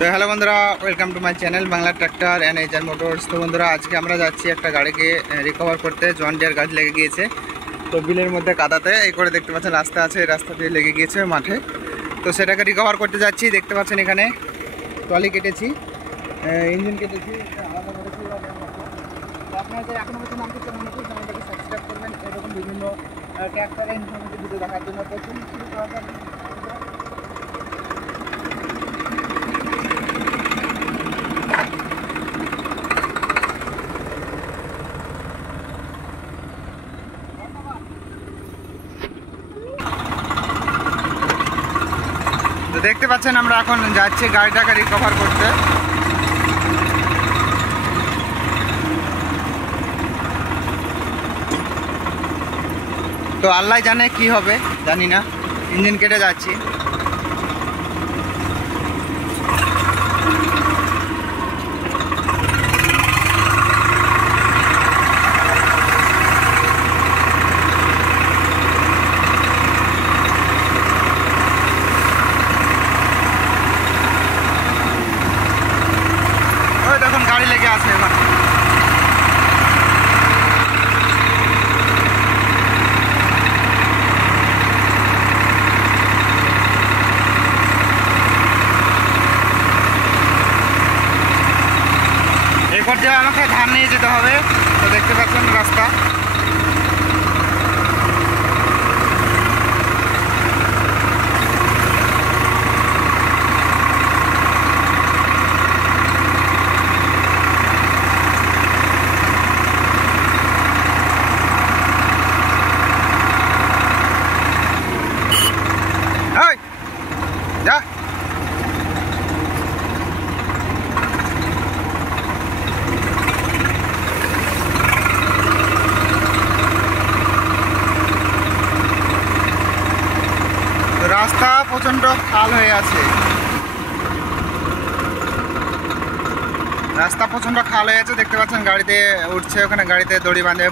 তো হ্যালো বন্ধুরা, welcome to my channel Bangla tractor and HR motors. তো বন্ধুরা, আজকে আমরা যাচ্ছি একটা গাড়িকে রিকভার করতে। জন ডিয়ার গাছ লেগে গিয়েছে তো বিলের মধ্যে কাদাতে, এই করে দেখতে পাচ্ছেন রাস্তা আছে, এই রাস্তা দিয়ে লেগে গিয়েছে মাঠে। তো সেটাকে রিকভার করতে যাচ্ছি। দেখতে পাচ্ছেন এখানে ট্রলি কেটেছি, ইঞ্জিন কেটেছি, আলাদা করেছি। তো আপনারা যারা এখনও পর্যন্ত আমাকে চ্যানেলটাকে সাবস্ক্রাইব করবেন এরকম বিভিন্ন ট্র্যাক্টরের ইনফরমেটিভ ভিডিও দেখার জন্য। তো শুরু করা যাক। তো দেখতে পাচ্ছেন আমরা এখন যাচ্ছি গাড়িটাকে রিকভার করতে। তো আল্লাহ জানে কি হবে, জানি না। ইঞ্জিন কেটে যাচ্ছি। দেখুন গাড়ি লেগে আছে এবার। এরপর যে আমাকে ধান নিয়ে যেতে হবে। তো দেখতে পাচ্ছেন রাস্তা। রাস্তা প্রচণ্ড খাল হয়ে আছে, রাস্তা প্রচণ্ড খাল হয়ে আছে। দেখতে পাচ্ছেন গাড়িতে উঠছে, ওখানে গাড়িতে দড়ি বাঁধবে,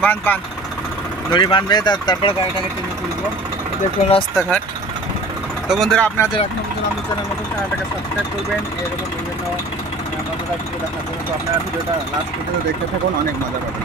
দড়ি বাঁধবে, তারপরে গাড়িটাকে টেনে তুলবো। দেখুন রাস্তাঘাট। তো বন্ধুরা, আপনারা যারা এখনো পর্যন্ত আমাদের চ্যানেল নতুন, চ্যানেলটাকে সাবস্ক্রাইব করবেন এরকম বিভিন্ন মজাদার ভিডিও দেখার জন্য। তো আপনারা ভিডিওটা লাস্ট পর্যন্ত দেখতে থাকুন, অনেক মজা পাবেন।